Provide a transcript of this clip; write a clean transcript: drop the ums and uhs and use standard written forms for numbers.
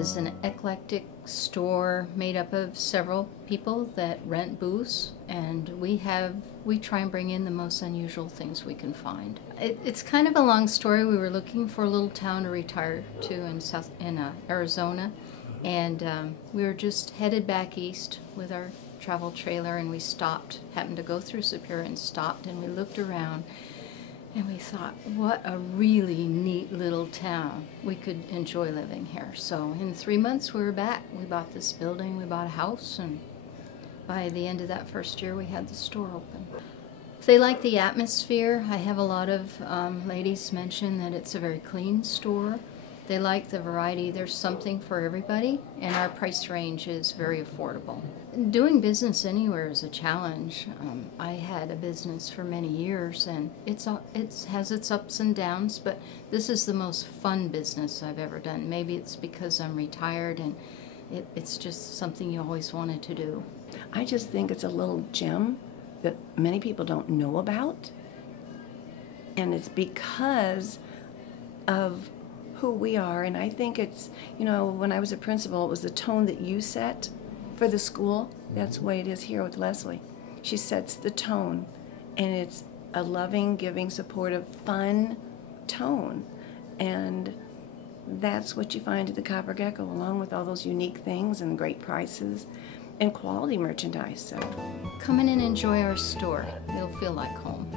is an eclectic store made up of several people that rent booths, and we try and bring in the most unusual things we can find. It's kind of a long story. We were looking for a little town to retire to in Arizona, and we were just headed back east with our travel trailer, and we happened to go through Superior and stopped, and we looked around. And we thought, what a really neat little town. We could enjoy living here. So in 3 months we were back. We bought this building, we bought a house, and by the end of that first year we had the store open. If they like the atmosphere, I have a lot of ladies mention that it's a very clean store. They like the variety. There's something for everybody, and our price range is very affordable. Doing business anywhere is a challenge. I had a business for many years, and it has its ups and downs, but this is the most fun business I've ever done. Maybe it's because I'm retired, and it's just something you always wanted to do. I just think it's a little gem that many people don't know about, and it's because of who we are. And I think it's, you know, when I was a principal, it was the tone that you set for the school. That's the way it is here with Leslie. She sets the tone, and it's a loving, giving, supportive, fun tone. And that's what you find at the Copper Gecko, along with all those unique things and great prices and quality merchandise. So come in and enjoy our store. You'll feel like home.